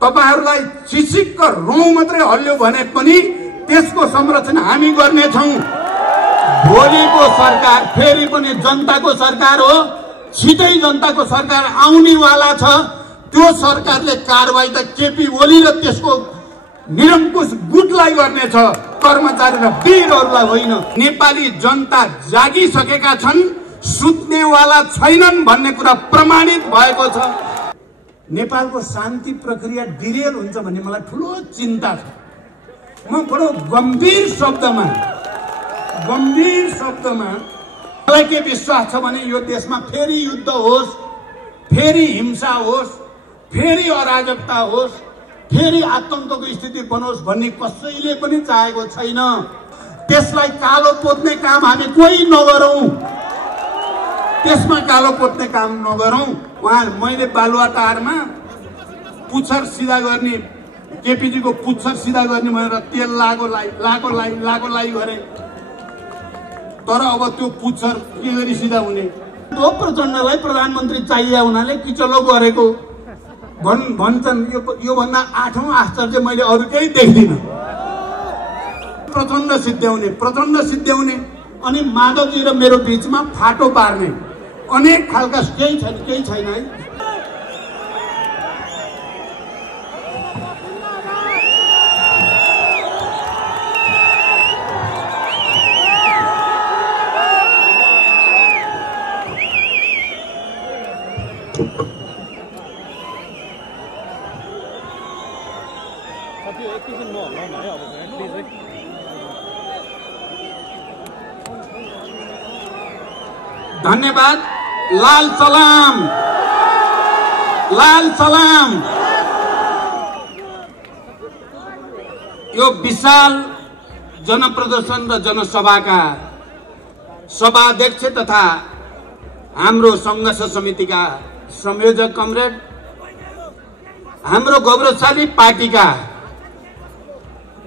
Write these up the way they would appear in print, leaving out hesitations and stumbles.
तपाईहरुलाई चिचिक्क रौँ मात्रै हल्यो भने पनि त्यसको संरक्षण हामी गर्नेछौं। भोलिको सरकार फेरि पनि जनताको सरकार हो, छिटै जनताको सरकार आउनेवाला छ। त्यो सरकारले कारबाही त केपी ओली र त्यसको निरंकुश गुटलाई गर्नेछ, कर्मचारी र वीरहरूलाई होइन। नेपाली जनता जागिसकेका छन्, सुत्नेवाला छैनन् भन्ने कुरा प्रमाणित भएको छ। नेपालको शान्ति प्रक्रिया डिरेल हुन्छ भन्ने मलाई ठूलो चिन्ता छ। म बडो गम्भीर शब्दमा मलाई के विश्वास छ भने यो देशमा फेरि युद्ध होस्, फेरि हिंसा होस्, फेरि अराजकता होस्, फेरि आतंकको स्थिति बनोस् भन्ने कसैले पनि चाहेको छैन। त्यसलाई कालो पोत्ने काम हामी कोही नगरौं, त्यसमा कालो पोत्ने काम नगरौं। उहाँ मैले बालुवाटारमा पुच्छर सिधा गर्ने, केपीजी को पुच्छर सिधा गर्ने भनेर तेल लागो गरे, तर अब त्यो पुच्छर के गरी सिधा हुने? तो प्रचण्डलाई प्रधानमन्त्री चाहिए हुनाले किचलो गरेको भन्छन्। यो भन्दा 8औं आश्चर्य मैले अरु केही देख्दिन। प्रचण्ड सिद्ध्याउने अनि माधवजी र मेरो बीचमा फाटो पार्ने अनेक खालका केही छैन है। धन्यवाद। लाल सलाम, लाल सलाम। यो विशाल जनप्रदर्शन र जनसभाका सभाध्यक्ष तथा हाम्रो संघर्ष समितिका संयोजक कमरेड, हाम्रो गौरवशाली पार्टीका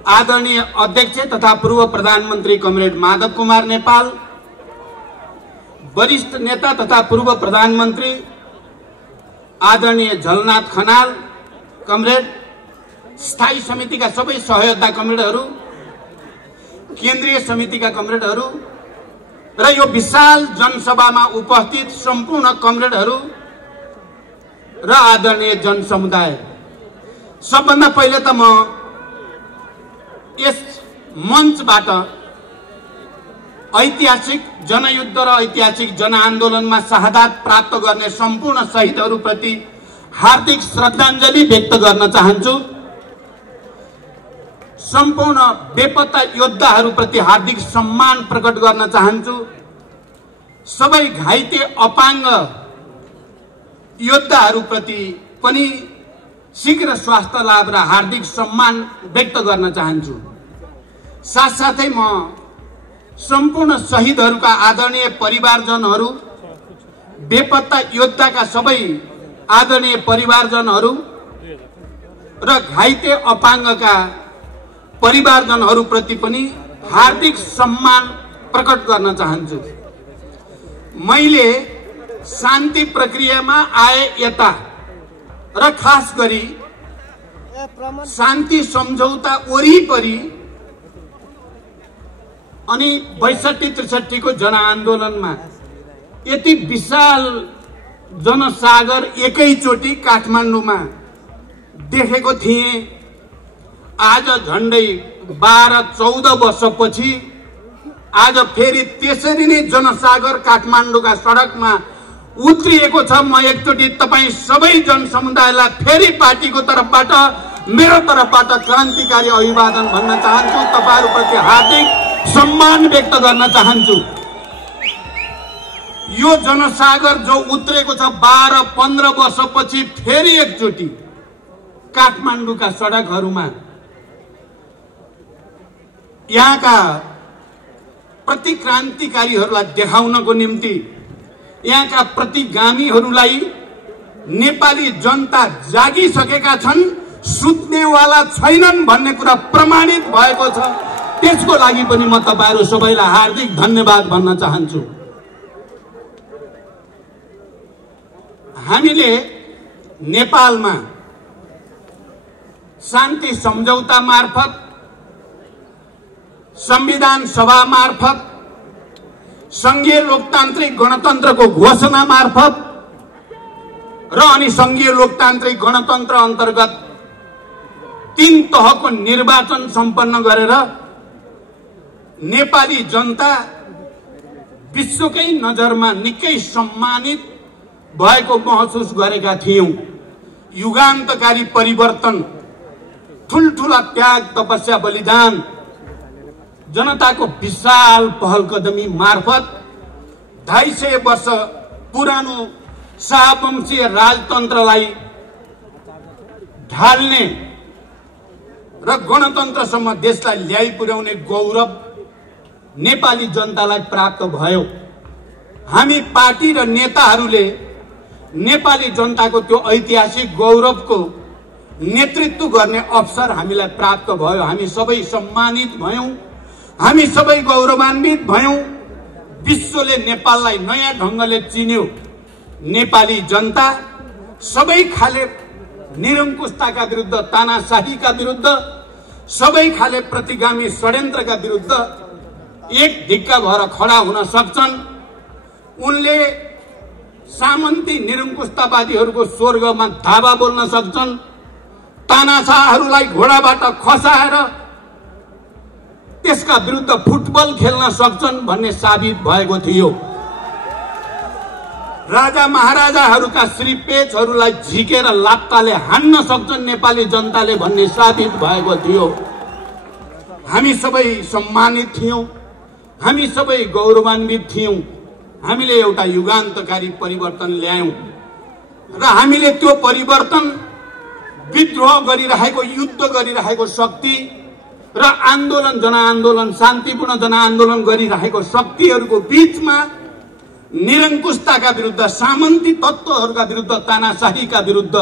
आदरणीय अध्यक्ष तथा पूर्व प्रधानमन्त्री कमरेड माधव कुमार नेपाल, वरिष्ठ नेता तथा पूर्व प्रधानमन्त्री आदरणीय झलनाथ खनाल कमरेड, स्थायी समितिका सबै सहयोद्धा कमरेडहरू, केन्द्रीय समितिका कमरेडहरू र यो विशाल जनसभामा उपस्थित सम्पूर्ण कमरेडहरू र आदरणीय जनसमुदाय, सबभन्दा पहिले त म यस मञ्चबाट ऐतिहासिक जनयुद्ध र ऐतिहासिक जनआन्दोलनमा शहादत प्राप्त गर्ने सम्पूर्ण शहीदहरूप्रति हार्दिक श्रद्धाञ्जली व्यक्त गर्न चाहन्छु। सम्पूर्ण बेपत्ता योद्धाहरूप्रति हार्दिक सम्मान प्रकट गर्न चाहन्छु। सबै घाइते अपाङ्ग योद्धाहरूप्रति पनि शीघ्र स्वास्थ्य लाभ र हार्दिक सम्मान व्यक्त गर्न चाहन्छु। साथसाथै म सम्पूर्ण शहीदहरूका आदरणीय परिवारजनहरू, बेपत्ता योद्धाका सबै आदरणीय परिवारजनहरू र घाइते अपाङ्गका परिवारजनहरूप्रति पनि हार्दिक सम्मान प्रकट गर्न चाहन्छु। मैले शान्ति प्रक्रियामा आए यता र खास गरी शान्ति सम्झौता वरिपरि अनि 62-63 को जनआन्दोलनमा यति विशाल जनसागर एकैचोटी काठमाडौँमा देखेको थिएँ। आज झन्डै 12-14 वर्षपछि आज फेरि त्यसरी नै जनसागर काठमाडौँका सडकमा उत्रिएको छ। म एकचोटि तपाईं सबै जनसमुदायलाई फेरि पार्टीको तर्फबाट, मेरो तर्फबाट क्रान्तिकारी अभिवादन भन्न चाहन्छु। तपाईहरुप्रति हार्दिक सम्मान व्यक्त गर्न चाहन्छु। यो जनसागर जो उत्रेको छ 12-15 वर्षपछि फेरि एकचोटि काठमाडौँका सडकहरूमा यहाँका प्रतिक्रान्तिकारीहरूलाई देखाउनको निम्ति, यहाँका प्रतिगामीहरूलाई नेपाली जनता जागिसकेका छन्, सुत्नेवाला छैनन् भन्ने कुरा प्रमाणित भएको छ। त्यसको लागि पनि म तपाईहरु सबैलाई हार्दिक धन्यवाद भन्न चाहन्छु। हामीले नेपालमा शान्ति सम्झौता मार्फत, संविधान सभा मार्फत, संघीय लोकतान्त्रिक गणतन्त्रको घोषणा मार्फत र अनि संघीय लोकतान्त्रिक गणतन्त्र अन्तर्गत 3 तहको निर्वाचन सम्पन्न गरेर नेपाली जनता विश्वकै नजरमा निकै सम्मानित भएको महसुस गरेका थियौं। युगान्तकारी परिवर्तन, ठुलठुला त्याग, तपस्या, बलिदान, जनताको विशाल पहलकदमी मार्फत 250 वर्ष पुरानो शाहवंशीय राजतन्त्रलाई ढाल्ने र गणतन्त्रसम्म देशलाई ल्याइ पुर्याउने गौरव नेपाली जनतालाई प्राप्त भयो। हामी पार्टी र नेताहरूले नेपाली जनताको त्यो ऐतिहासिक गौरवको नेतृत्व गर्ने अवसर हामीलाई प्राप्त भयो। हामी सबै सम्मानित भयौं, हामी सबै गौरवान्वित भयौं। विश्वले नेपाललाई नयाँ ढंगले चिन्यो। नेपाली जनता सबै खाले निरंकुशताका विरुद्ध, तानाशाहीका विरुद्ध, सबै खाले प्रतिगामी षड्यन्त्रका विरुद्ध एक ढिक्का भएर खडा हुन सक्छन्। उनले सामन्ती निरंकुशतावादीहरूको स्वर्गमा धावा बोल्न सक्छन्। तानाशाहहरूलाई घोडाबाट खसाएर त्यसका विरुद्ध फुटबल खेल्न सक्छन् भन्ने साबित भएको थियो। राजा महाराजाहरूका श्रीपेचहरूलाई झिकेर लात्ताले हान्न सक्छन् नेपाली जनताले भन्ने साबित भएको थियो। हामी सबै सम्मानित थियौं, हामी सबै गौरवान्वित थियौं। हामीले एउटा युगान्तकारी परिवर्तन ल्यायौं र हामीले त्यो परिवर्तन विद्रोह गरिरहेको, युद्ध गरिरहेको शक्ति र आन्दोलन, जनआन्दोलन, शान्तिपूर्ण जनआन्दोलन गरिरहेको शक्तिहरूको बीचमा निरंकुशताका विरुद्ध, सामन्ती तत्त्वहरूका विरुद्ध, तानाशाहीका विरुद्ध,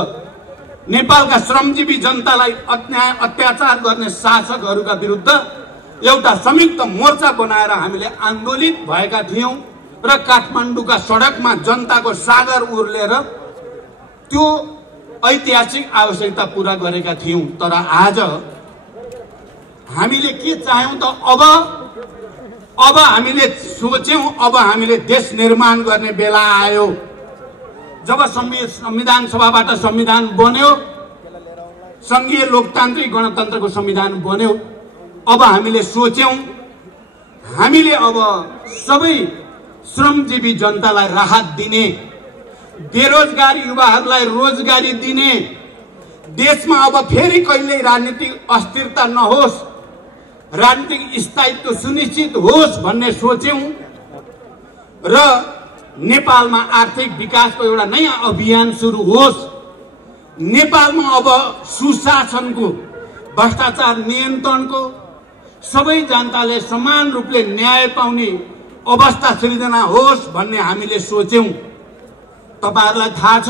नेपालका श्रमजीवी जनतालाई अन्याय अत्याचार गर्ने शासकहरूका विरुद्ध एउटा संयुक्त मोर्चा बनाएर हामीले आन्दोलित भएका थियौं र काठमाडौँका सडकमा जनताको सागर उर्लेर त्यो ऐतिहासिक आवश्यकता पूरा गरेका थियौं। तर आज हामीले के चाह्यौं त अब हामीले सोच्यौं, अब हामीले देश निर्माण गर्ने बेला आयो। जब संविधान सभाबाट संविधान बन्यो, संघीय लोकतान्त्रिक गणतन्त्रको संविधान बन्यो, अब हामीले सोच्यौं हामीले अब सबै श्रमजीवी जनतालाई राहत दिने, बेरोजगार युवाहरूलाई रोजगारी दिने, देशमा अब फेरि कहिल्यै राजनीतिक अस्थिरता नहोस्, राजनीतिक स्थायित्व सुनिश्चित होस् भन्ने सोच्यौं र नेपालमा आर्थिक विकासको एउटा नयाँ अभियान सुरु होस्। नेपालमा अब सुशासनको, भ्रष्टाचार नियन्त्रणको, सबै जनताले समान रूपले न्याय पाउने अवस्था सृजना होस् भन्ने हामीले सोच्यौं। तपाईहरुलाई थाहा छ,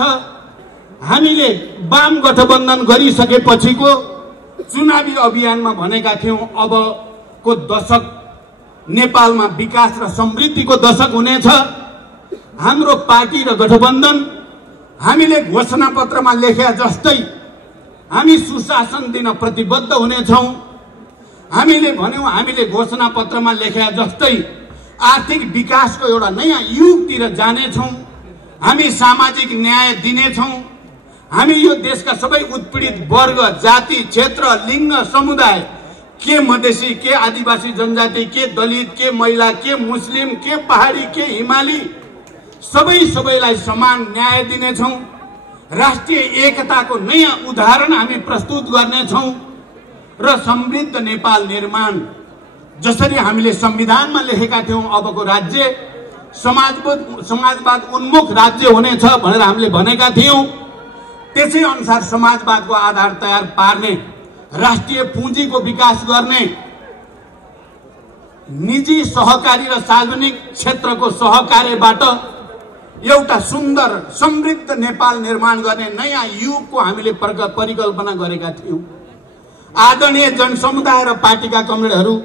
हामीले वाम गठबन्धन गरिसकेपछिको चुनावी अभियानमा भनेका थियौं अबको दशक नेपालमा विकास र समृद्धिको दशक हुनेछ। हाम्रो पार्टी र गठबन्धन हामीले घोषणा पत्रमा लेखे जस्तै हामी सुशासन दिन प्रतिबद्ध हुनेछौं। हामीले भन्यौं हामीले घोषणा पत्रमा लेखे जस्तै आर्थिक विकासको एउटा नयाँ युगतिर जानेछौं। हामी सामाजिक न्याय दिनेछौं। हामी यो देशका सबै उत्पीडित वर्ग, जाति, क्षेत्र, लिङ्ग, समुदाय, के मधेसी, के आदिवासी जनजाति, के दलित, के महिला, के मुस्लिम, के पहाडी, के हिमाली, सबैलाई समान न्याय दिनेछौं। राष्ट्रिय एकताको नयाँ उदाहरण हामी प्रस्तुत गर्नेछौं र समृद्ध नेपाल निर्माण, जसरी हामीले संविधानमा लेखेका थियौं अबको राज्य समाजवाद उन्मुख राज्य हुनेछ भनेर हामीले भनेका थियौं, त्यसै अनुसार समाजवादको आधार तयार पार्ने, राष्ट्रिय पुँजीको विकास गर्ने, निजी सहकारी र सार्वजनिक क्षेत्रको सहकार्यबाट एउटा सुन्दर समृद्ध नेपाल निर्माण गर्ने नयाँ युगको हामीले परिकल्पना गरेका थियौं। आदरणीय जनसमुदाय र पार्टीका कमरेडहरू,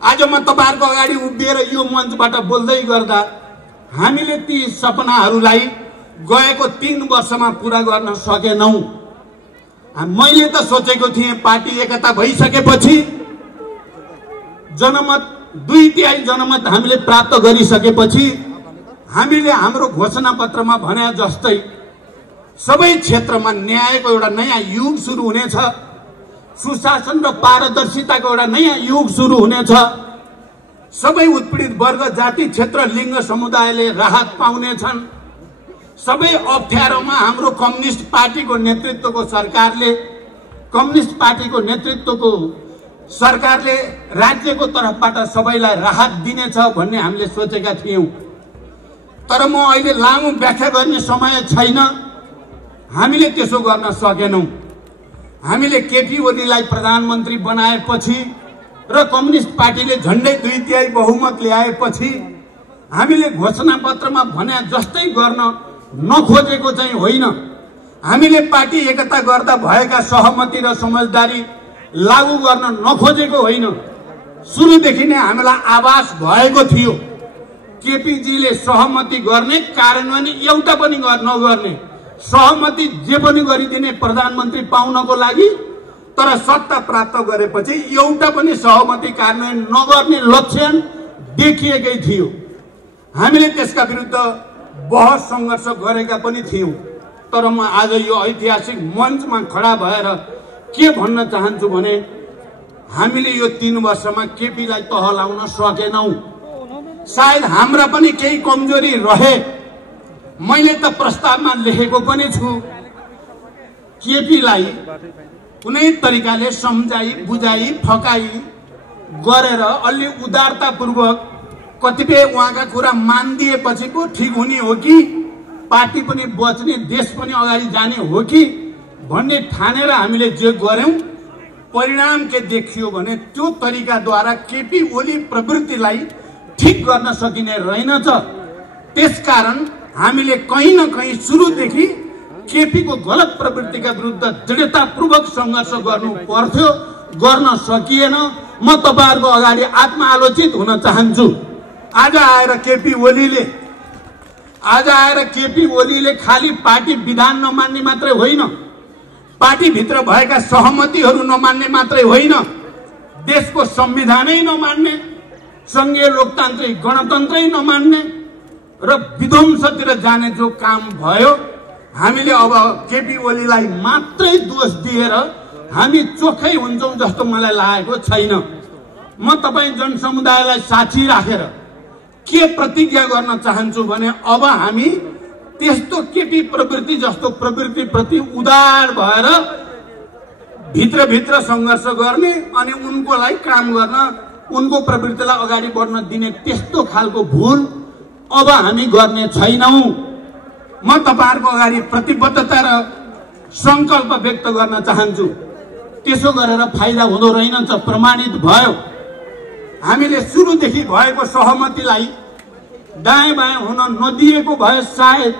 आज म तपाईहरुको अगाडि उभिएर यो मञ्चबाट बोल्दै गर्दा हामीले ती सपनाहरूलाई गएको 3 वर्षमा पूरा गर्न सकेनौं। मैले त सोचेको थिएँ पार्टी एकता भइसकेपछि जनमत 2/3 जनमत हामीले प्राप्त गरिसकेपछि हामीले हाम्रो घोषणा पत्रमा भने जस्तै सबै क्षेत्रमा न्यायको एउटा नयाँ युग सुरु हुनेछ, सुशासन र पारदर्शिताको एउटा नयाँ युग सुरु हुनेछ, सबै उत्पीडित वर्ग जाति क्षेत्र लिङ्ग समुदायले राहत पाउनेछन्, सबै अप्ठ्यारोमा हाम्रो कम्युनिस्ट पार्टीको नेतृत्वको सरकारले राज्यको तर्फबाट सबैलाई राहत दिनेछ भन्ने हामीले सोचेका थियौं। तर म अहिले लामो व्याख्या गर्ने समय छैन, हामीले त्यसो गर्न सकेनौं। हामीले केपी ओलीलाई प्रधानमन्त्री बनाएपछि र कम्युनिस्ट पार्टीले झन्डै 2/3 बहुमत ल्याएपछि हामीले घोषणा पत्रमा भने जस्तै गर्न नखोजेको चाहिँ होइन। हामीले पार्टी एकता गर्दा भएका सहमति र समझदारी लागू गर्न नखोजेको होइन। सुरुदेखि नै हामीलाई आभास भएको थियो केपीजीले सहमति गर्ने, कार्यान्वयन एउटा पनि नगर्ने, सहमति जे पनि गरिदिने प्रधानमन्त्री पाउनको लागि, तर सत्ता प्राप्त गरेपछि एउटा पनि सहमति कार्यान्वयन नगर्ने लक्षण देखिएकै थियो। हामीले त्यसका विरुद्ध बहस संघर्ष गरेका पनि थियौं। तर म आज यो ऐतिहासिक मञ्चमा खडा भएर के भन्न चाहन्छु भने हामीले यो 3 वर्षमा केपीलाई तह लाउन सकेनौं। सायद हाम्रा पनि केही कमजोरी रहे। मैले त प्रस्तावमा लेखेको पनि छु, केपीलाई कुनै तरिकाले सम्झाई बुझाई फकाई गरेर अलि उदारतापूर्वक कतिपय उहाँका कुरा मानिदिएपछि पो ठिक हुने हो कि पार्टी पनि बच्ने, देश पनि अगाडि जाने हो कि भन्ने ठानेर हामीले जे गर्यौं, परिणाम के देखियो भने त्यो तरिकाद्वारा केपी ओली प्रवृत्तिलाई ठिक गर्न सकिने रहेनछ। त्यसकारण हामीले कहीँ न कहीँ सुरुदेखि केपीको गलत प्रवृत्तिका विरुद्ध दृढतापूर्वक संघर्ष गर्नु पर्थ्यो, गर्न सकिएन। म तपाईहरुको अगाडि आत्मआलोचित हुन चाहन्छु। आज आएर केपी ओलीले खाली पार्टी विधान नमान्ने मात्रै होइन, पार्टी भित्र भएका सहमतिहरू नमान्ने मात्रै होइन, देशको संविधानै नमान्ने, संघीय लोकतान्त्रिक गणतन्त्रै नमान्ने र विध्वंसतिर जाने जो काम भयो, हामीले अब केपी ओलीलाई मात्रै दोष दिएर हामी चोखै हुन्छौं जस्तो मलाई लागेको छैन। म तपाई जनसमुदायलाई साक्षी राखेर के प्रतिज्ञा गर्न चाहन्छु भने अब हामी त्यस्तो केपी प्रवृत्ति जस्तो प्रवृत्ति प्रति उदार भएर भित्र संघर्ष गर्ने अनि उनको लागि काम गर्न, उनको प्रवृत्तिलाई अगाडि बढ्न दिने त्यस्तो खालको भूल अब हामी गर्ने छैनौं। म तपाईहरुको अगाडि प्रतिबद्धता र संकल्प व्यक्त गर्न चाहन्छु। त्यसो गरेर फाइदा हुँदो रहेनछ, प्रमाणित भयो। हामीले सुरुदेखि भएको सहमतिलाई दायाँ बायाँ हुन नदिएको भए सायद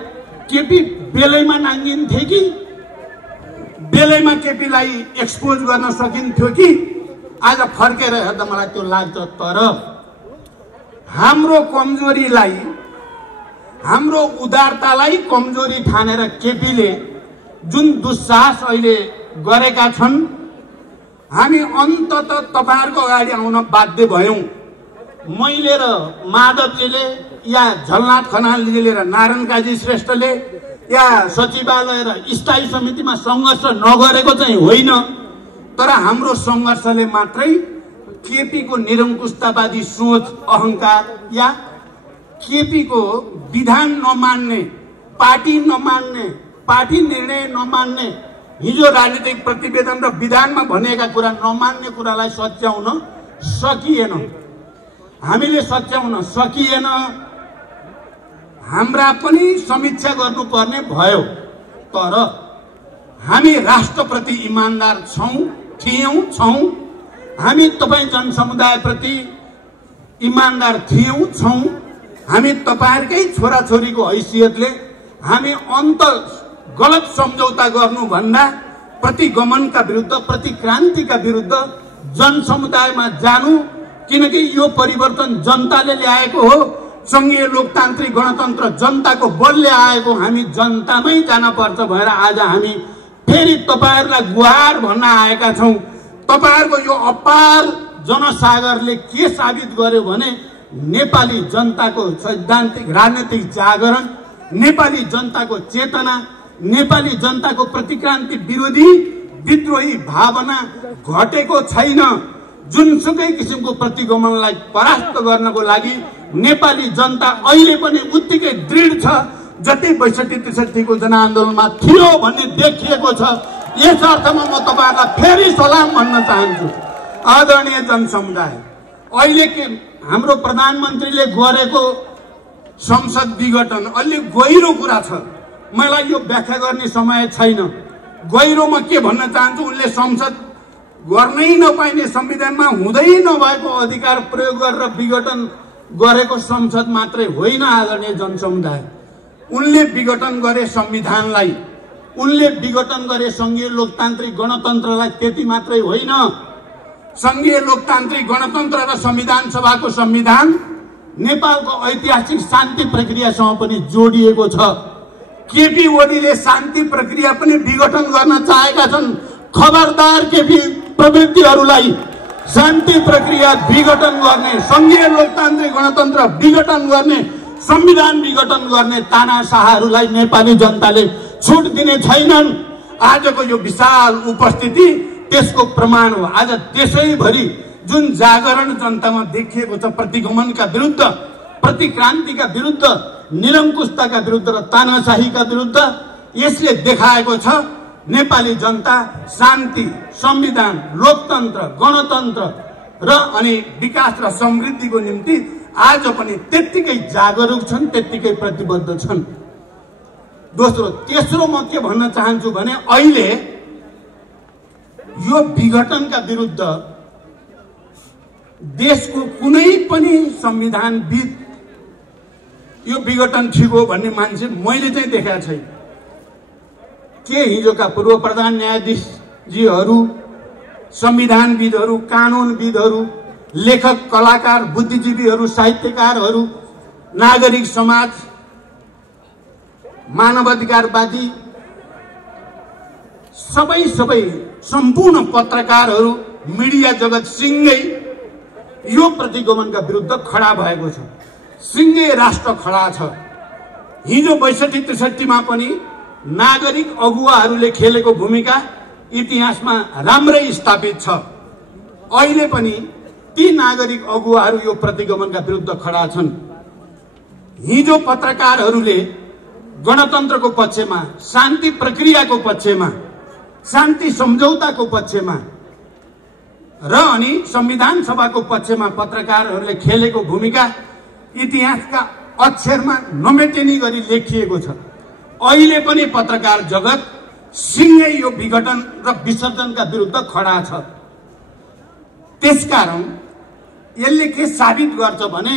केपी बेलैमा नाङ्गिन्थे कि बेलैमा केपीलाई एक्सपोज गर्न सकिन्थ्यो कि आज फर्केर हेर्दा मलाई त्यो लाग्छ। तर हाम्रो कमजोरीलाई, हाम्रो उदारतालाई कमजोरी ठानेर केपीले जुन दुस्साहस अहिले गरेका छन्, हामी अन्ततः तपाईहरुको अगाडि आउन बाध्य भयौं। मैले र माधवजीले या झलनाथ खनालजीले र नारायण काजी श्रेष्ठले या सचिवालय र स्थायी समितिमा संघर्ष नगरेको चाहिँ होइन, तर हाम्रो संघर्षले मात्रै केपीको निरंकुशतावादी सोच, अहंकार या केपीको विधान नमान्ने, पार्टी नमान्ने, पार्टी निर्णय नमान्ने, हिजो राजनीतिक प्रतिवेदन र विधानमा भनिएका कुरा नमान्ने कुरालाई सच्याउन सकिएन। हामीले सच्याउन सकिएन। हाम्रा पनि समीक्षा गर्नुपर्ने भयो। तर हामी राष्ट्रप्रति इमानदार छौं। हामी तपाई जनसमुदायप्रति इमानदार छौं। हामी तपाईहरुकै छोराछोरीको हैसियतले हामी गलत सम्झौता गर्नुभन्दा प्रतिगमनका विरुद्ध, प्रतिक्रान्तिका विरुद्ध जनसमुदायमा जानु, किनकि यो परिवर्तन जनताले ल्याएको हो। संघीय लोकतान्त्रिक गणतन्त्र जनताको बलले आएको, हामी जनतामै जान पर्छ भएर आज हामी फेरि तपाईहरुलाई गुहार भन्न आएका छौं। तपाईहरुको यो अपार जनसागरले के साबित गर्यो भने नेपाली जनताको सैद्धान्तिक राजनीतिक जागरण, नेपाली जनताको चेतना, नेपाली जनताको प्रतिक्रान्ति विरोधी विद्रोही भावना घटेको छैन। जुनसुकै किसिमको प्रतिगमनलाई परास्त गर्नको लागि नेपाली जनता अहिले पनि उत्तिकै दृढ छ जति 62-63 को जनआन्दोलनमा थियो भन्ने देखिएको छ। यस अर्थमा म तपाईहरुलाई फेरि सलाम भन्न चाहन्छु। आदरणीय जनसमुदाय, अहिले के हाम्रो प्रधानमन्त्रीले गरेको संसद विघटन अलि गहिरो कुरा छ। मलाई यो व्याख्या गर्ने समय छैन। गहिरोमा के भन्न चाहन्छु, उनले संसद गर्नै नपाइने, संविधानमा हुँदै नभएको अधिकार प्रयोग गरेर विघटन गरेको संसद मात्रै होइन। आदरणीय जनसमुदाय, उनले विघटन गरे संविधानलाई, उनले विघटन गरे संघीय लोकतान्त्रिक गणतन्त्रलाई। त्यति मात्रै होइन, संघीय लोकतान्त्रिक गणतन्त्र र संविधान सभाको संविधान नेपालको ऐतिहासिक शान्ति प्रक्रियासँग पनि जोडिएको छ। केपी ओलीले शान्ति प्रक्रिया पनि विघटन गर्न चाहेका छन्। खबरदार केपी प्रवृत्तिहरूलाई शान्ति प्रक्रिया विघटन गर्ने, संघीय लोकतान्त्रिक गणतन्त्र विघटन गर्ने, संविधान विघटन गर्ने तानाशाहहरूलाई नेपाली जनताले छुट दिने छैनन्। आजको यो विशाल उपस्थिति त्यसको प्रमाण हो। आज देशैभरि जुन जागरण जनतामा देखिएको छ प्रतिगमनका विरुद्ध, प्रतिक्रान्तिका विरुद्ध, निरङ्कुशताका विरुद्ध र तानाशाहीका विरुद्ध, यसले देखाएको छ नेपाली जनता शान्ति, संविधान, लोकतन्त्र, गणतन्त्र र अनि विकास र समृद्धिको निम्ति आज पनि त्यत्तिकै जागरुक छन्, त्यत्तिकै प्रतिबद्ध छन्। दोस्रो, तेस्रो म के भन्न चाहन्छु भने अहिले यो विघटनका विरुद्ध देशको कुनै पनि संविधानविद यो विघटन ठिक हो भन्ने मान्छे मैले चाहिँ देखाएको छैन। के हिजोका पूर्व प्रधान न्यायाधीशजीहरू, संविधानविदहरू, कानुनविदहरू, लेखक, कलाकार, बुद्धिजीवीहरू, साहित्यकारहरू, नागरिक समाज, मानवाधिकारवादी, सबै सम्पूर्ण पत्रकारहरू, मिडिया जगत सिंगै यो प्रतिगमनका विरुद्ध खडा भएको छ। सिंगै राष्ट्र खडा छ। हिजो 62-63 मा पनि नागरिक अगुवाहरूले खेलेको भूमिका इतिहासमा राम्रै स्थापित छ। अहिले पनि ती नागरिक अगुवाहरू यो प्रतिगमनका विरुद्ध खडा छन्। हिजो पत्रकारहरूले गणतन्त्रको पक्षमा, शान्ति प्रक्रियाको पक्षमा, शान्ति सम्झौताको पक्षमा र अनि संविधान सभाको पक्षमा पत्रकारहरूले खेलेको भूमिका इतिहासका अक्षरमा नमेटिने गरी लेखिएको छ। अहिले पनि पत्रकार जगत सिंगै यो विघटन र विसर्जनका विरुद्ध खडा छ। त्यसकारण यसले के साबित गर्छ भने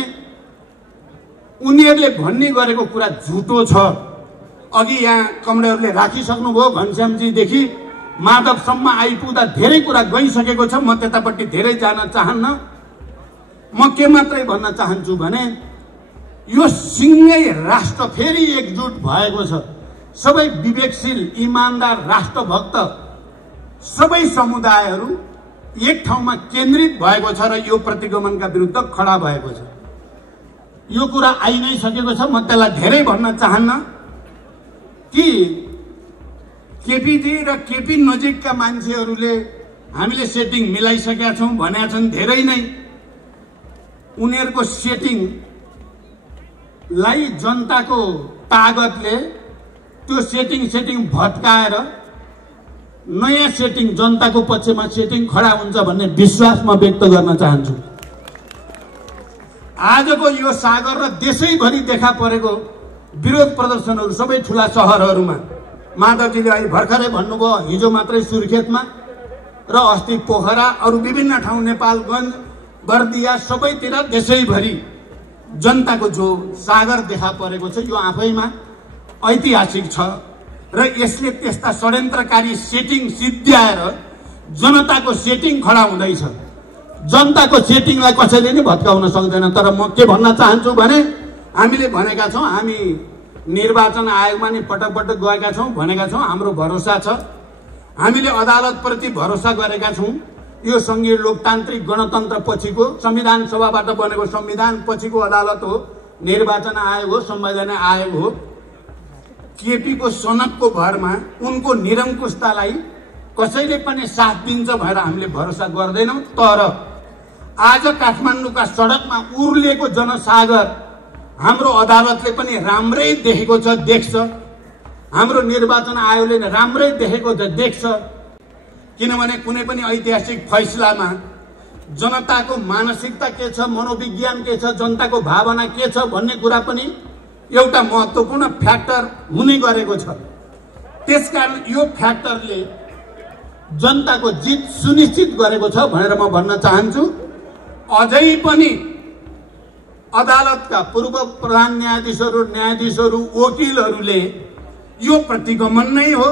उनीहरूले भन्ने गरेको कुरा झुटो छ। अघि यहाँ कमरेडहरूले राखिसक्नुभयो, घनश्यामजीदेखि माधवसम्म आइपुग्दा धेरै कुरा गइसकेको छ। म त्यतापट्टि धेरै जान चाहन्न। म के मात्रै भन्न चाहन्छु भने यो सिंगै राष्ट्र फेरि एकजुट भएको छ। सबै विवेकशील, इमानदार, राष्ट्रभक्त सबै समुदायहरू एक ठाउँमा केन्द्रित भएको छ र यो प्रतिगमनका विरुद्ध खडा भएको छ। यो कुरा आइ नै सकेको छ। म त्यसलाई धेरै भन्न चाहन्न कि केपीजी र केपी नजिकका मान्छेहरूले हामीले सेटिङ मिलाइसकेका छौं भनेका छन्। धेरै नै उनीहरूको सेटिङलाई जनताको तागतले त्यो सेटिङ भत्काएर नयाँ सेटिङ, जनताको पक्षमा सेटिङ खडा हुन्छ भन्ने विश्वास म व्यक्त गर्न चाहन्छु। आजको यो सागर र देशैभरि देखा परेको विरोध प्रदर्शनहरू सबै ठूला शहरहरूमा, माधवजीले अहिले भर्खरै भन्नुभयो, हिजो मात्रै सुर्खेतमा र अस्ति पोखरा, अरू विभिन्न ठाउँ नेपालगञ्ज, बर्दिया, सबैतिर देशैभरि जनताको जो सागर देखा परेको छ यो आफैमा ऐतिहासिक छ र यसले त्यस्ता षड्यन्त्रकारी सेटिङ सिद्ध्याएर जनताको सेटिङ खडा हुँदैछ। जनताको सेटिङलाई कसैले नि भत्काउन सक्दैन। तर म के भन्न चाहन्छु भने हामीले भनेका छौं, हामी निर्वाचन आयोगमा नि पटक पटक गएका छौं, भनेका छौं हाम्रो भरोसा छ हामीले अदालतप्रति भरोसा गरेका छौँ। यो संघीय लोकतान्त्रिक गणतन्त्र पछिको संविधान सभाबाट बनेको संविधान पछिको अदालत हो, निर्वाचन आयोग हो, संवैधानिक आयोग हो। केपीको सनकको भरमा उनको निरङ्कुशतालाई कसैले पनि साथ दिन्छ भनेर हामीले भरोसा गर्दैनौँ। तर आज काठमाडौँका सडकमा उर्लिएको जनसागर हाम्रो अदालतले पनि राम्रै देखेको छ, देख्छ। हाम्रो निर्वाचन आयोगले राम्रै देखेको छ, देख्छ। किनभने कुनै पनि ऐतिहासिक फैसलामा जनताको मानसिकता के छ, मनोविज्ञान के छ, जनताको भावना के छ भन्ने कुरा पनि एउटा महत्त्वपूर्ण फ्याक्टर हुने गरेको छ। त्यसकारण यो फ्याक्टरले जनताको जित सुनिश्चित गरेको छ भनेर म भन्न चाहन्छु। अझै पनि अदालतका पूर्व प्रधान न्यायाधीशहरू, वकिलहरूले यो प्रतिगमन नै हो,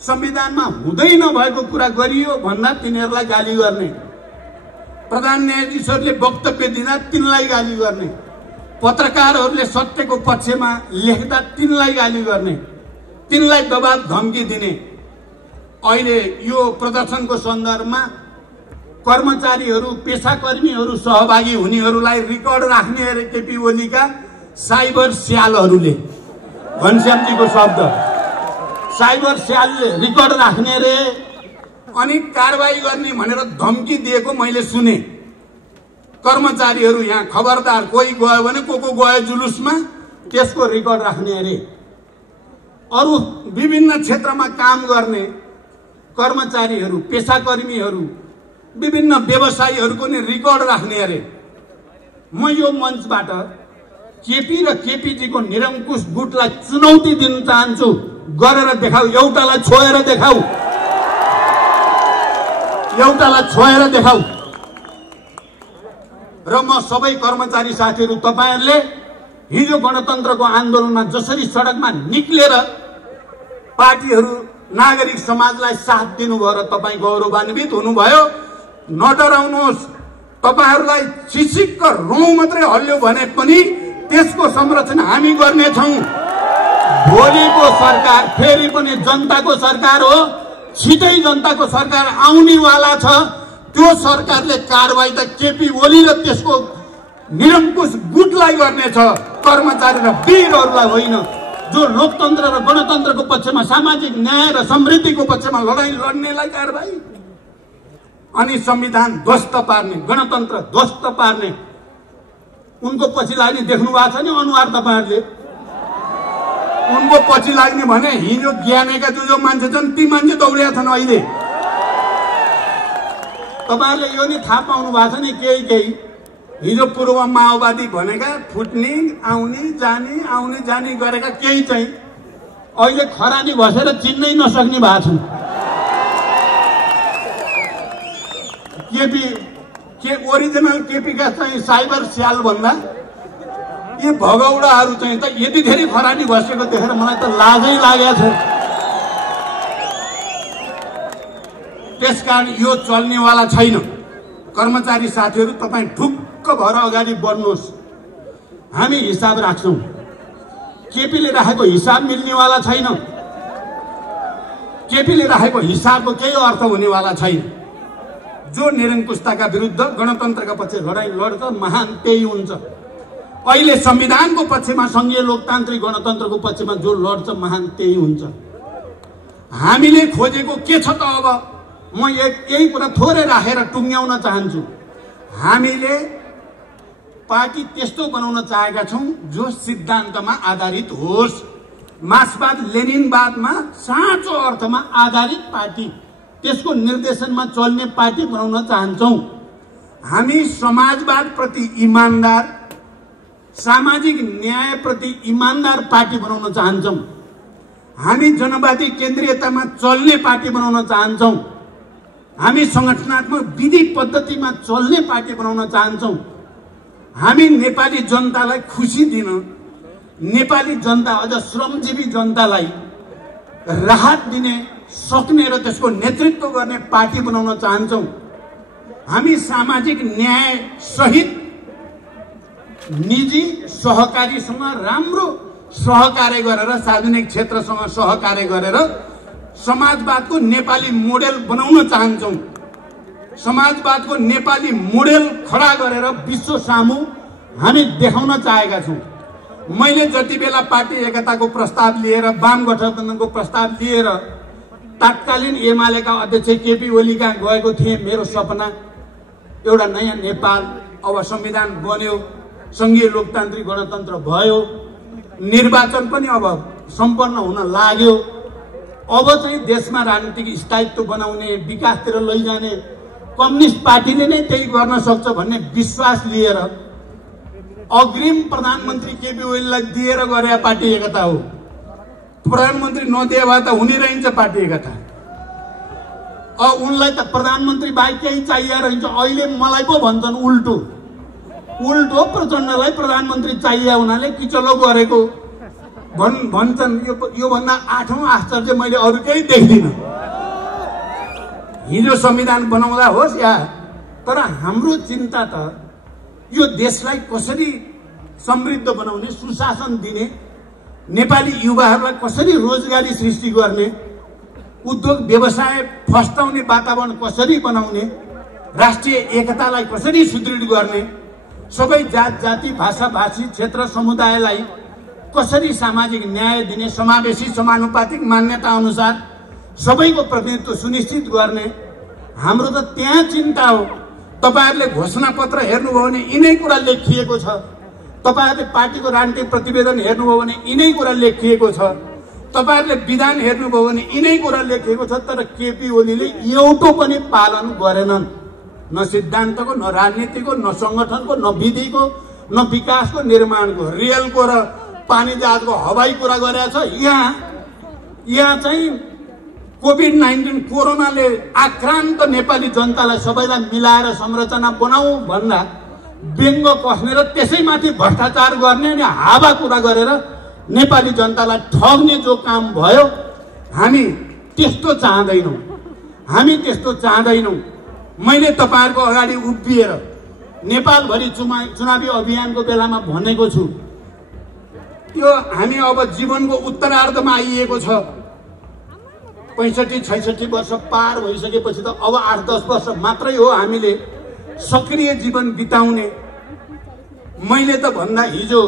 संविधानमा हुँदै नभएको कुरा गरियो भन्दा तिनीहरूलाई गाली गर्ने, प्रधान न्यायाधीशहरूले वक्तव्य दिँदा तिनलाई गाली गर्ने, पत्रकारहरूले सत्यको पक्षमा लेख्दा तिनलाई गाली गर्ने, तिनलाई दबाब धम्की दिने। अहिले यो प्रदर्शनको सन्दर्भमा कर्मचारीहरू, पेशाकर्मीहरू सहभागी हुनेहरूलाई रिकर्ड राख्ने अरे केपी ओलीका साइबर स्यालहरूले, घनश्यामजीको शब्द, साइबर स्यालले रिकर्ड राख्ने रे अनि कारबाही गर्ने भनेर धम्की दिएको मैले सुने। कर्मचारीहरू यहाँ खबरदार, कोही गयो भने को गयो जुलुसमा त्यसको रिकर्ड राख्ने अरे। अरू विभिन्न क्षेत्रमा काम गर्ने कर्मचारीहरू, पेशाकर्मीहरू, विभिन्न व्यवसायीहरूको नि रिकर्ड राख्ने अरे। म यो मञ्चबाट केपी र केपीजीको निरङ्कुश गुटलाई चुनौती दिन चाहन्छु। गरेर देखाऊ, एउटालाई छोएर देखाऊ, एउटालाई छोएर देखाऊ। र म सबै कर्मचारी साथीहरू, तपाईहरुले हिजो गणतन्त्रको आन्दोलनमा जसरी सडकमा निक्लेर पार्टीहरू, नागरिक समाजलाई साथ दिनुभयो र तपाईं गौरवान्वित हुनुभयो। नडराउनुहोस्, तपाईहरुलाई चिचिक्क रौँ मात्रै हल्यो भने पनि त्यसको संरक्षण हामी गर्नेछौँ। भोलिको सरकार फेरि पनि जनताको सरकार हो, छिटै जनताको सरकार आउनेवाला छ। त्यो सरकारले कारबाही त केपी ओली र त्यसको निरङ्कुश गुटलाई गर्नेछ, कर्मचारी र वीरहरूलाई होइन, जो लोकतन्त्र र गणतन्त्रको पक्षमा, सामाजिक न्याय र समृद्धिको पक्षमा लडाईँ लड्नेलाई कारबाही। अनि संविधान ध्वस्त पार्ने, गणतन्त्र ध्वस्त पार्ने उनको पछि लाग्ने देख्नु भएको छ नि अनुहार तपाईहरुले। उनको पछि लाग्ने भने हिजो ज्ञानेका जो मान्छे छन् ती मान्छे दौडिया छन्। अहिले तपाईहरुले यो नि थाहा पाउनु भएको छ नि, केही हिजो पूर्व माओवादी भनेका फुट्ने, आउने जाने गरेका केही चाहिँ अहिले खरानी बसेर चिन्नै नसक्ने भएको छन्। केपी के ओरिजिनल केपी का चाहिँ साइबर स्याल भन्दा यी भगौडाहरू चाहिँ त यति धेरै खरानी बसेको देखेर मलाई त लाजै लागेको छ। त्यसकारण यो चल्नेवाला छैन। कर्मचारी साथीहरू, तपाईं ढुक्क भएर अगाडि बढ्नुहोस्। हामी हिसाब राख्छौँ। केपीले राखेको हिसाब मिल्नेवाला छैन। केपीले राखेको हिसाबको केही अर्थ हुनेवाला छैन। जो निरङ्कुशताका विरुद्ध गणतन्त्रका पछि लडाईँ लड्छ महान त्यही हुन्छ। अहिले संविधानको पक्षमा, संघीय लोकतान्त्रिक गणतन्त्रको पक्षमा जो लड्छ महान त्यही हुन्छ। हामीले खोजेको के छ त? अब म यही कुरा थोरै राखेर टुङ्ग्याउन चाहन्छु। हामीले पार्टी त्यस्तो बनाउन चाहेका छौँ जो सिद्धान्तमा आधारित होस्, मार्क्सवाद लेनिनवादमा साँचो अर्थमा आधारित पार्टी, त्यसको निर्देशनमा चल्ने पार्टी बनाउन चाहन्छौँ। हामी समाजवाद प्रति इमानदार, सामाजिक न्याय प्रति इमानदार पार्टी बनाउन चाहन्छौँ। हामी जनवादी केन्द्रीयतामा चल्ने पार्टी बनाउन चाहन्छौँ। हामी संगठनात्मक विधि पद्धतिमा चल्ने पार्टी बनाउन चाहन्छौँ। हामी नेपाली जनतालाई खुसी दिन, नेपाली जनता, अझ श्रमजीवी जनतालाई राहत दिने सक्ने र त्यसको नेतृत्व गर्ने पार्टी बनाउन चाहन्छौँ। हामी सामाजिक न्याय सहित निजी सहकारीसँग राम्रो सहकार्य गरेर, सार्वजनिक क्षेत्रसँग सहकार्य गरेर समाजवादको नेपाली मोडेल बनाउन चाहन्छौँ। समाजवादको नेपाली मोडेल खडा गरेर विश्व सामु हामी देखाउन चाहेका छौँ। मैले जति बेला पार्टी एकताको प्रस्ताव लिएर वाम गठबन्धनको प्रस्ताव लिएर तत्कालीन एमालेका अध्यक्ष केपी ओली कहाँ गएको थिएँ, मेरो सपना एउटा नयाँ नेपाल, अब संविधान बन्यो, संघीय लोकतान्त्रिक गणतन्त्र भयो, निर्वाचन पनि अब सम्पन्न हुन लाग्यो, अब चाहिँ देशमा राजनीतिक स्थायित्व बनाउने, विकासतिर लैजाने कम्युनिस्ट पार्टीले नै त्यही गर्न सक्छ भन्ने विश्वास लिएर अग्रिम प्रधानमन्त्री केपी ओलीलाई दिएर गरे पार्टी एकता हो। प्रधानमन्त्री नदिए भए त हुने रहन्छ पार्टी एकता। उनलाई त प्रधानमन्त्री बाहेक केही चाहिए रहन्छ। अहिले मलाई पो भन्छन् उल्टो प्रचण्डलाई प्रधानमन्त्री चाहिए हुनाले किचलो गरेको भन्छन्। यो भन्दा 8औं आश्चर्य मैले अरु केही देख्दिनँ। हिजो संविधान बनाउँदा होस् या, तर हाम्रो चिन्ता त यो देशलाई कसरी समृद्ध बनाउने, सुशासन दिने, नेपाली युवाहरूलाई कसरी रोजगारी सृष्टि गर्ने, उद्योग व्यवसाय फस्टाउने वातावरण कसरी बनाउने, राष्ट्रिय एकतालाई कसरी सुदृढ गर्ने, सबै जात जाति भाषा भाषी क्षेत्र समुदायलाई कसरी सामाजिक न्याय दिने, समावेशी समानुपातिक मान्यता अनुसार सबैको प्रतिनिधित्व सुनिश्चित गर्ने, हाम्रो त त्यहाँ चिन्ता हो। तपाईहरुले घोषणा पत्र हेर्नुभयो भने यिनै कुरा लेखिएको छ। तपाईहरुले पार्टीको राजनीतिक प्रतिवेदन हेर्नुभयो भने यिनै कुरा लेखिएको छ। तपाईहरुले विधान हेर्नुभयो भने यिनै कुरा लेखिएको छ। तर केपी ओलीले एउटो पनि पालन गरेनन्। न सिद्धान्तको, न राजनीतिको, न संगठनको, न विधिको, न विकासको, निर्माणको, रेलको र पानी जहाजको हवाई कुरा गरेको छ। यहाँ चाहिँ कोभिड-19 कोरोनाले आक्रान्त नेपाली जनतालाई सबैलाई मिलाएर संरचना बनाऊ भन्दा व्यङ्ग कस्ने र त्यसैमाथि भ्रष्टाचार गर्ने अनि हावा कुरा गरेर नेपाली जनतालाई ठग्ने जो काम भयो, हामी त्यस्तो चाहदैनौँ। मैले तपाईहरुको अगाडि उभिएर नेपालभरि चुनावी अभियानको बेलामा भनेको छु, यो हामी अब जीवनको उत्तरार्धमा आइएको छ। 65-66 वर्ष पार भइसकेपछि त अब 8-10 वर्ष मात्रै हो हामीले सक्रिय जीवन बिताउने। मैले त भन्दा हिजो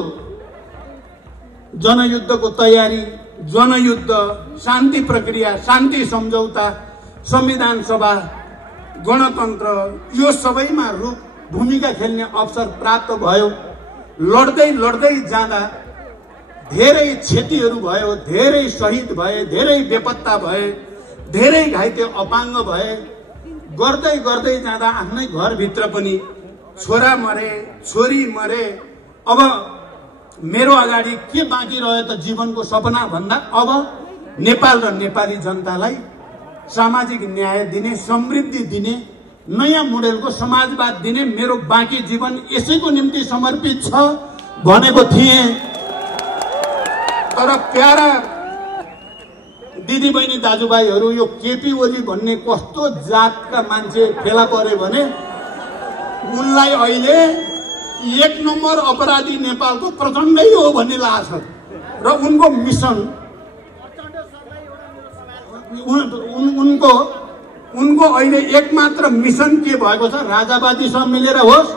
जनयुद्धको तयारी, जनयुद्ध, शान्ति प्रक्रिया, शान्ति सम्झौता, संविधान सभा, गणतन्त्र, यो सबैमा भूमिका खेल्ने अवसर प्राप्त भयो। लड्दै जाँदा धेरै क्षतिहरू भयो, धेरै शहीद भए, धेरै बेपत्ता भए, धेरै घाइते अपाङ्ग भए। गर्दै जाँदा आफ्नै घरभित्र पनि छोरा मरे, छोरी मरे। अब मेरो अगाडि के बाँकी रह्यो त जीवनको सपना भन्दा अब नेपाल र नेपाली जनतालाई सामाजिक न्याय दिने, समृद्धि दिने, नयाँ मोडेलको समाजवाद दिने मेरो बाँकी जीवन यसैको निम्ति समर्पित छ भनेको थिएँ। तर प्यारा दिदीबहिनी दाजुभाइहरू, यो केपी ओली भन्ने कस्तो जातका मान्छे फेला परे भने उनलाई अहिले 1 नम्बर अपराधी नेपालको प्रचण्डै हो भन्ने लाग्छ। र उनको मिसन, उनको अहिले एकमात्र मिसन के भएको छ? राजावादीसँग मिलेर होस्,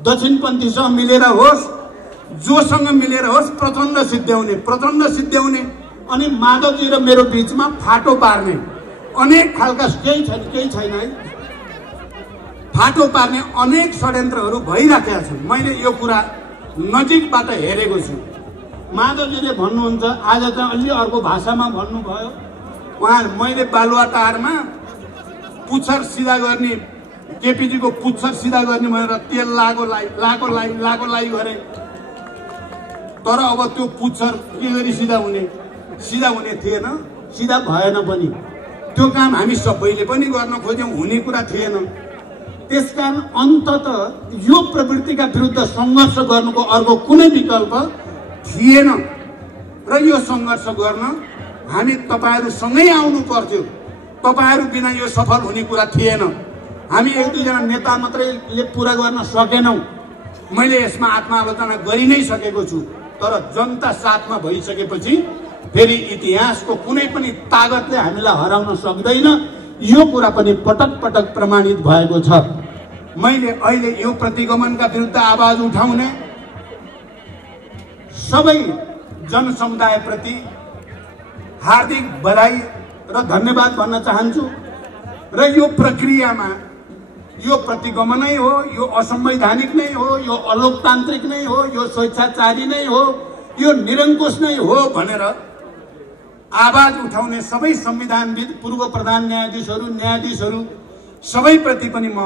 दक्षिणपन्थीसँग मिलेर होस्, जोसँग मिलेर होस् प्रचण्ड सिद्ध्याउने अनि माधवजी र मेरो बीचमा फाटो पार्ने। अनेक खालका केही छैन है, फाटो पार्ने अनेक षड्यन्त्रहरू भइराखेका छन्। मैले यो कुरा नजिकबाट हेरेको छु। माधवजीले भन्नुहुन्छ, आज चाहिँ अलि अर्को भाषामा भन्नुभयो उहाँ, मैले बालुवाटारमा पुच्छर सिधा गर्ने, केपीजीको पुच्छर सिधा गर्ने भनेर तेल लाको लाई गरे। तर अब त्यो पुच्छर के गरी सिधा हुने थिएन, सिधा भएन पनि। त्यो काम हामी सबैले पनि गर्न खोज्यौं, हुने कुरा थिएन। त्यसकारण अन्ततः यो प्रवृत्तिका विरुद्ध संघर्ष गर्नुको अर्को कुनै विकल्प थिएन। र यो संघर्ष गर्न हामी तपाईहरुसँगै आउनु पर्थ्यो। तपाईहरु बिना यो सफल हुने कुरा थिएन। हामी 1-2 नेता मात्रैले पूरा गर्न सकेनौं। मैले यसमा आत्मालोचना गरि नै सकेको छु। तर जनता साथमा भइसकेपछि फेरि इतिहासको कुनै पनि तागतले हामीलाई हराउन सक्दैन। यो कुरा पनि पटक पटक प्रमाणित भएको छ। मैले अहिले यो प्रतिगमनका विरुद्ध आवाज उठाउने सबै जनसमुदायप्रति हार्दिक बधाई र धन्यवाद भन्न चाहन्छु। र यो प्रक्रियामा यो प्रतिगमनै हो, यो असंवैधानिक नै हो, यो अलोकतान्त्रिक नै हो, यो स्वेच्छाचारी नै हो, यो निरङ्कुश नै हो भनेर आवाज उठाउने सबै संविधानविद, पूर्व प्रधान न्यायाधीशहरू सबैप्रति पनि म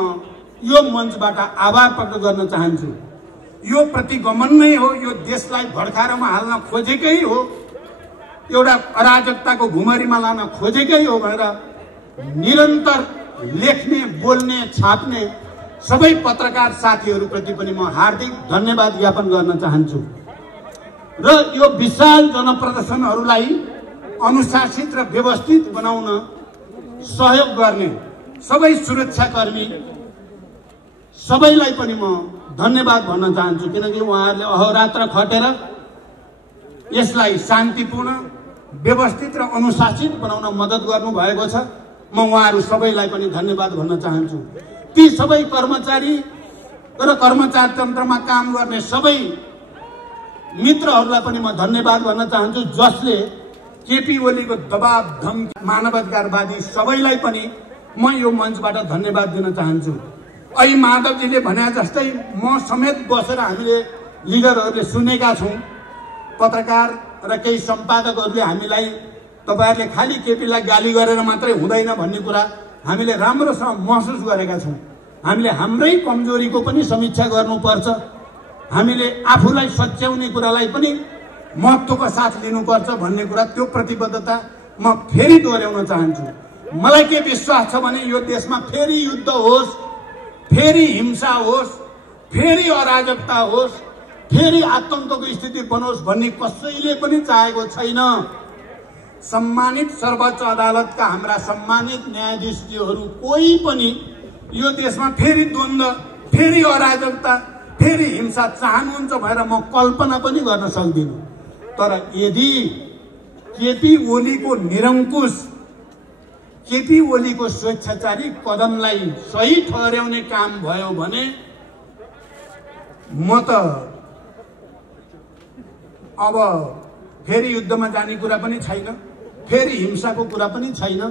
यो मञ्चबाट आभार प्रकट गर्न चाहन्छु। यो प्रतिगमन नै हो, यो देशलाई भड्कारमा हाल्न खोजेकै हो, एउटा अराजकताको भुमरीमा लान खोजेकै हो भनेर निरन्तर लेख्ने, बोल्ने, छाप्ने सबै पत्रकार साथीहरूप्रति पनि म हार्दिक धन्यवाद ज्ञापन गर्न चाहन्छु। र यो विशाल जनप्रदर्शनहरूलाई अनुशासित र व्यवस्थित बनाउन सहयोग गर्ने सबै सुरक्षाकर्मी सबैलाई पनि म धन्यवाद भन्न चाहन्छु। किनकि उहाँहरूले अहोरात्र खटेर यसलाई शान्तिपूर्ण, व्यवस्थित र अनुशासित बनाउन मद्दत गर्नुभएको छ। म उहाँहरू सबैलाई पनि धन्यवाद भन्न चाहन्छु। ती सबै कर्मचारी र कर्मचारी तन्त्रमा काम गर्ने सबै मित्रहरूलाई पनि म धन्यवाद भन्न चाहन्छु, जसले केपी ओलीको दबाव, धम्की, मानवाधिकारवादी सबैलाई पनि म यो मञ्चबाट धन्यवाद दिन चाहन्छु। अहिले माधवजीले भने जस्तै म समेत बसेर हामीले लिडरहरूले सुनेका छौँ, पत्रकार र केही सम्पादकहरूले हामीलाई तपाईहरुले खाली केपीलाई गाली गरेर मात्रै हुँदैन भन्ने कुरा हामीले राम्रोसँग महसुस गरेका छौँ। हामीले हाम्रै कमजोरीको पनि समीक्षा गर्नुपर्छ। हामीले आफूलाई सच्याउने कुरालाई पनि महत्त्वको साथ लिनुपर्छ भन्ने कुरा, त्यो प्रतिबद्धता म फेरि दोहोर्याउन चाहन्छु। मलाई के विश्वास छ भने यो देशमा फेरि युद्ध होस्, फेरि हिंसा होस्, फेरि अराजकता होस्, फेरि आतंकको स्थिति बनोस् भन्ने कसैले पनि चाहेको छैन। सम्मानित सर्वोच्च अदालतका हाम्रा सम्मानित न्यायाधीशजीहरू कोही पनि यो देशमा फेरि द्वन्द्व, फेरि अराजकता, फेरि हिंसा चाहनुहुन्छ भनेर म कल्पना पनि गर्न सक्दिनँ। तर यदि केपी ओलीको निरङ्कुश, केपी ओलीको स्वेच्छाचारी कदमलाई सही ठहर्याउने काम भयो भने म त अब फेरि युद्धमा जाने कुरा पनि छैन, फेरि हिंसाको कुरा पनि छैन।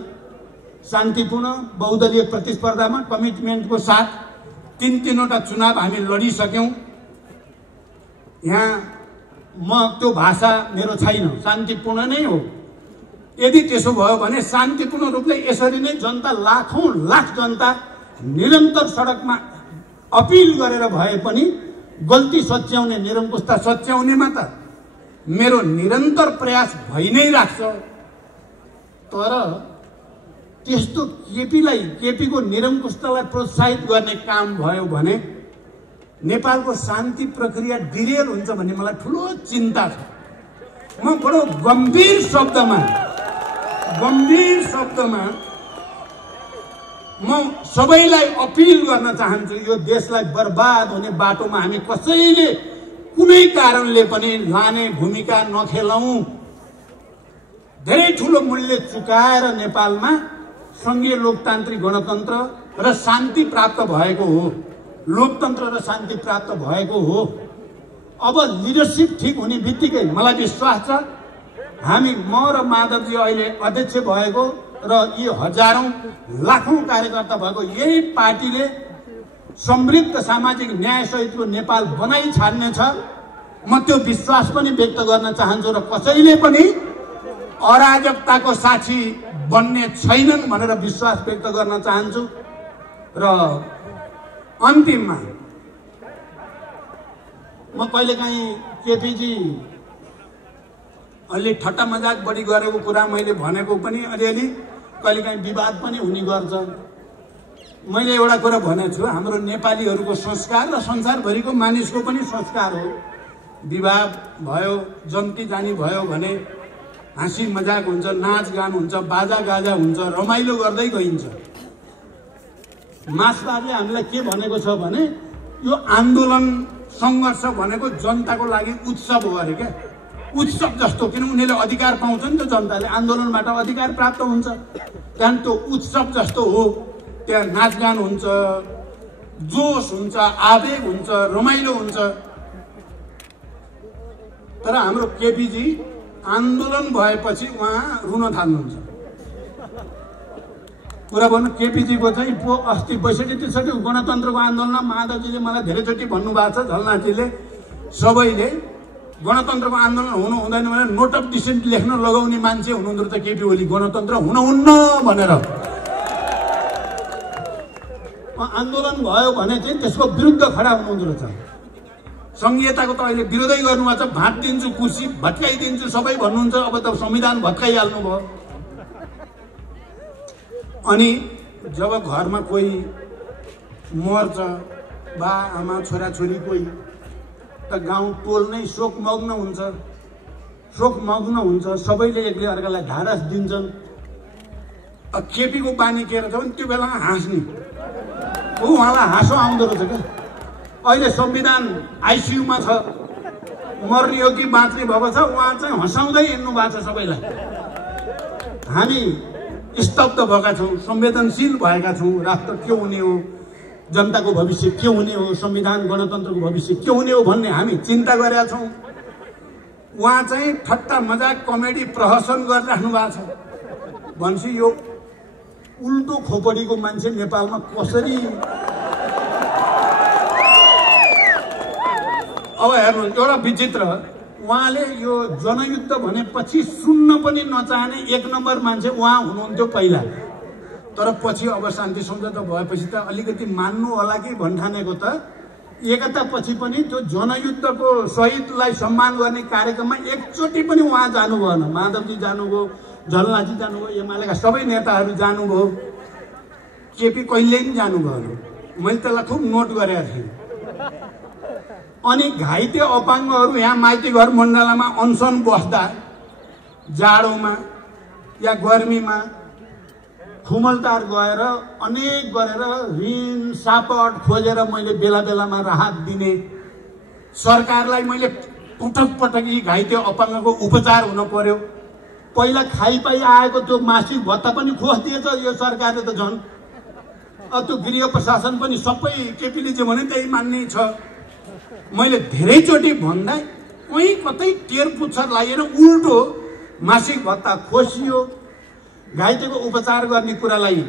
शान्तिपूर्ण बहुदलीय प्रतिस्पर्धामा कमिटमेन्टको साथ तीनवटा चुनाव हामी लडिसक्यौं। यहाँ म त्यो भाषा मेरो छैन, शान्तिपूर्ण नै हो। यदि त्यसो भयो भने शान्तिपूर्ण रूपले यसरी नै जनता, लाखौं लाख जनता निरन्तर सडकमा अपिल गरेर भए पनि गल्ती सच्याउने, निरङ्कुशता सच्याउनेमा त मेरो निरन्तर प्रयास भइ नै राख्छ। तर त्यस्तो केपीको निरङ्कुशतालाई प्रोत्साहित गर्ने काम भयो भने नेपालको शान्ति प्रक्रिया डिरेल हुन्छ भन्ने मलाई ठुलो चिन्ता छ। म बडो गम्भीर शब्दमा म सबैलाई अपिल गर्न चाहन्छु, यो देशलाई बर्बाद हुने बाटोमा हामी कसैले कुनै कारणले पनि लाने भूमिका नखेलौं। धेरै ठुलो मूल्य चुकाएर नेपालमा संघीय लोकतान्त्रिक गणतन्त्र र शान्ति प्राप्त भएको हो, लोकतन्त्र र शान्ति प्राप्त भएको हो। अब लिडरसिप ठीक हुने बित्तिकै मलाई विश्वास छ हामी, म र माधवजी अहिले अध्यक्ष भएको र यी हजारौं लाखौं कार्यकर्ता भएको यही पार्टीले समृद्ध सामाजिक न्याय सहितको नेपाल बनाइ छाड्नेछ। म त्यो विश्वास पनि व्यक्त गर्न चाहन्छु र कसैले पनि अराजकताको साक्षी बन्ने छैनन् भनेर विश्वास व्यक्त गर्न चाहन्छु। र अन्तिममा म कहिलेकाहीँ केपीजी अलि ठट्टा मजाक बढी गरेको कुरा मैले भनेको पनि अलिअलि कहिलेकाहीँ विवाद पनि हुने गर्छ। मैले एउटा कुरा भनेको छु, हाम्रो नेपालीहरूको संस्कार र संसारभरिको मानिसको पनि संस्कार हो, विवाह भयो, जन्ती जानी भयो भने हाँसी मजाक हुन्छ, नाचगान हुन्छ, बाजा गाजा हुन्छ, रमाइलो गर्दै गइन्छ। मार्क्सवादले हामीलाई के भनेको छ भने यो आन्दोलन, सङ्घर्ष भनेको जनताको लागि उत्सव हो अरे क्या। उत्सव जस्तो, किन उनीहरूले अधिकार पाउँछ नि त, जनताले आन्दोलनबाट अधिकार प्राप्त हुन्छ। त्यहाँदेखि त्यो उत्सव जस्तो हो, त्यहाँ नाचगान हुन्छ, जोस हुन्छ, आवेग हुन्छ, रमाइलो हुन्छ। तर हाम्रो केपीजी आन्दोलन भएपछि उहाँ रुन थाल्नुहुन्छ। कुरा भन्नु, केपीजीको चाहिँ अस्ति 62-63 गणतन्त्रको आन्दोलनमा माधवजीले मलाई धेरैचोटि भन्नुभएको छ, झलनाथजीले, सबैले गणतन्त्रको आन्दोलन हुनु हुँदैन भने नोट अफ डिसेन्ट लेख्न लगाउने मान्छे हुनुहुँदो रहेछ केपी ओली, गणतन्त्र हुनुहुन्न भनेर। आन्दोलन भयो भने चाहिँ त्यसको विरुद्ध खडा हुनुहुँदो रहेछ। संहिताको त अहिले विरोधै गर्नुभएको छ, भाँटिदिन्छु कुर्सी, भत्काइदिन्छु सबै भन्नुहुन्छ। अब त संविधान भत्काइहाल्नु भयो। अनि जब घरमा कोही मर्छ, बा आमा छोराछोरी कोही, त गाउँ टोल नै शोकमग्न हुन्छ। सबैले एकले अर्कालाई ढाडस दिन्छन्। केपीको बानी के रहेछ भने त्यो बेलामा हाँस्ने, उहाँलाई हाँसो आउँदो रहेछ क्या। अहिले संविधान आइसियुमा छ, मर्ने हो कि बाँच्ने भएको छ, उहाँ चाहिँ हँसाउँदै हिँड्नु भएको छ सबैलाई। हामी स्तब्ध भएका छौँ, संवेदनशील भएका छौँ। राष्ट्र के हुने हो, जनताको भविष्य के हुने हो, संविधान गणतन्त्रको भविष्य के हुने हो भन्ने हामी चिन्ता गरेका छौँ। उहाँ चाहिँ ठट्टा मजाक कमेडी प्रहसन गरिराख्नु भएको छ। भनेपछि यो उल्टो खोपडीको मान्छे नेपालमा कसरी। अब हेर्नु, एउटा विचित्र, उहाँले यो जनयुद्ध भनेपछि सुन्न पनि नचाहने 1 नम्बर मान्छे उहाँ हुनुहुन्थ्यो पहिला। तर पछि अब शान्ति सम्झौता भएपछि त अलिकति मान्नु होला कि भन्ठानेको त एकता पछि पनि त्यो जनयुद्धको शहीदलाई सम्मान गर्ने कार्यक्रममा एकचोटि पनि उहाँ जानु भएन। माधवजी जानुभयो, झलनाथजी जानुभयो, एमालेका सबै नेताहरू जानुभयो, केपी कहिल्यै पनि जानु भएन। मैले त्यसलाई खुब नोट गरेका थिएँ। अनि घाइते अपाङ्गहरू यहाँ माइती घर मण्डलामा अनसन बस्दा जाडोमा या गर्मीमा खुमलटार गएर अनेक गरेर ऋण सापट खोजेर मैले बेला बेलामा राहत दिने। सरकारलाई मैले पटक यी घाइते अपाङ्गको उपचार हुन पर्यो। पहिला खाइपाइ आएको त्यो मासिक भत्ता पनि खोजिदिएछ यो सरकारले त झन्। अब त्यो गृह प्रशासन पनि सबै केपीले जे भने त्यही मान्ने छ। मैले धेरैचोटि भन्दा कहीँ कतै टेर पुच्छर लागेर उल्टो मासिक भत्ता खोसियो, घाइतेको उपचार गर्ने कुरालाई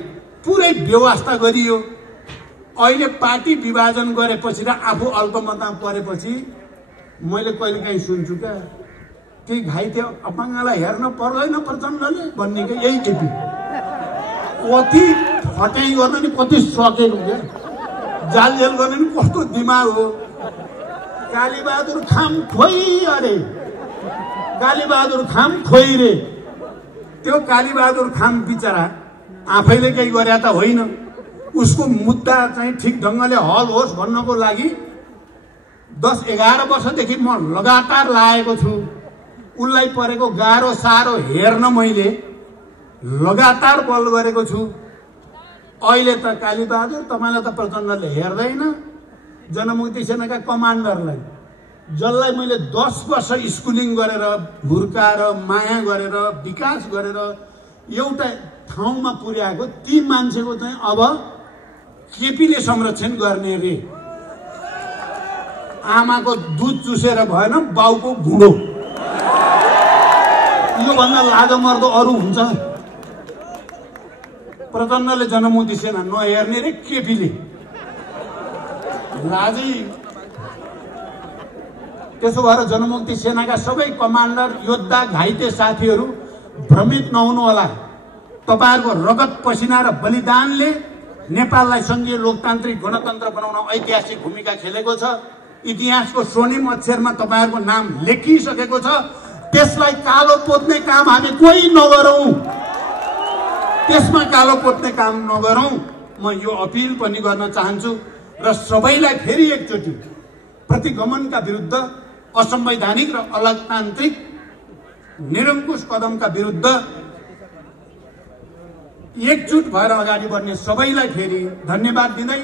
पुरै व्यवस्था गरियो। अहिले पार्टी विभाजन गरेपछि र आफू अल्पमतमा परेपछि मैले कहिलेकाहीँ सुन्छु क्या, ती घाइते अपाङ्गलाई हेर्न पर्दैन प्रचण्डले भन्ने क्या। यही केपी कति फटाइ गर्न नि कति सकेको क्या, जालझेल गर्ने नि कस्तो दिमाग हो। कालीबहादुर खाम खोइ अरे, कालीबहादुर खाम खोइ रे। त्यो कालीबहादुर खाम बिचरा आफैले केही गरे त होइन, उसको मुद्दा चाहिँ ठिक ढङ्गले हल होस् भन्नको लागि 10-11 वर्षदेखि म लगातार लागेको छु। उसलाई परेको गाह्रो साह्रो हेर्न मैले लगातार बल गरेको छु। अहिले त कालीबहादुर तपाईँलाई त प्रचण्डले हेर्दैन, जनमुक्ति सेनाका कमान्डरलाई, जसलाई मैले 10 वर्ष स्कुलिङ गरेर हुर्काएर माया गरेर विकास गरेर एउटा ठाउँमा पुर्याएको ती मान्छेको चाहिँ अब केपीले संरक्षण गर्ने रे। आमाको दुध चुसेर भएन, बाउको घुँडो। योभन्दा लाजमर्दो अरू हुन्छ? प्रचण्डले जनमुक्ति सेना नहेर्ने रे केपीले। लाजै। त्यसो भएर जनमुक्ति सेनाका सबै कमान्डर योद्धा घाइते साथीहरू भ्रमित नहुनु होला। तपाईहरुको रगत पसिना र बलिदानले नेपाललाई संघीय लोकतान्त्रिक गणतन्त्र बनाउन ऐतिहासिक भूमिका खेलेको छ। इतिहासको स्वर्णिम अक्षरमा तपाईहरुको नाम लेखिसकेको छ। त्यसलाई कालो पोत्ने काम हामी कोही नगरौं, त्यसमा कालो पोत्ने काम नगरौं। म यो अपिल पनि गर्न चाहन्छु र सबैलाई फेरि एकचोटि प्रतिगमनका विरुद्ध, असंवैधानिक र अलोकतान्त्रिक निरंकुश कदमका विरुद्ध एकजुट भएर अगाडि बढ्ने सबैलाई फेरि धन्यवाद दिँदै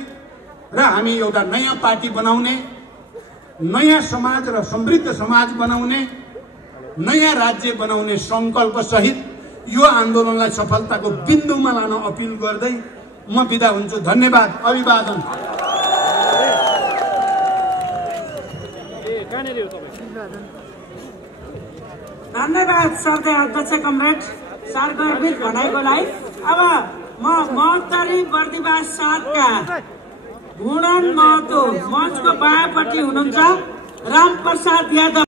र हामी एउटा नयाँ पार्टी बनाउने, नयाँ समाज र समृद्ध समाज बनाउने नयाँ राज्य बनाउने संकल्प सहित यो आन्दोलनलाई सफलताको बिन्दुमा लान अपिल गर्दै म बिदा हुन्छु। धन्यवाद। अभिवादन। धन्यवाद श्रद्धेय अध्यक्ष कमरेड सार्गवीर भनाइकोलाई। अब म महोत्तरी बर्दिवास 7 का गुणन महतो मञ्चको बायाँपट्टि हुनुहुन्छ रामप्रसाद यादव।